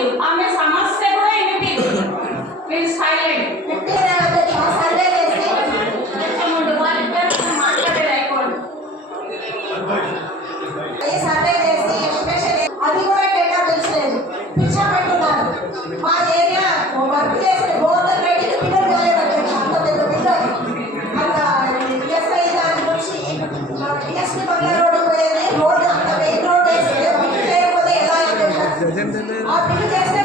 వినిపించు, ఆమె సమస్య కూడా వినిపించు. Please silent. సర్వే చేసి వాళ్ళిద్దరు మాట్లాడేది అయిపోండి. సర్వే చేసి ఎస్పెషల్ అది కూడా డేటా పిలిచలేదు, పిలిచబెట్టున్నారు. మా ఏరియా వర్క్ చేసే గోవర్ధన్ రెడ్డికి బిల్లు పోలేదు అధ్యక్ష. అంత పెద్ద బిల్లు అంత ఎస్ఐ దాని గురించి డిఎస్పీ బంగ్లా రోడ్డు పోయేది, రోడ్డు అంత మెయిన్ రోడ్ వేసి చేయకపోతే ఎలా అధ్యక్ష? ఆ బిల్లు చేస్తే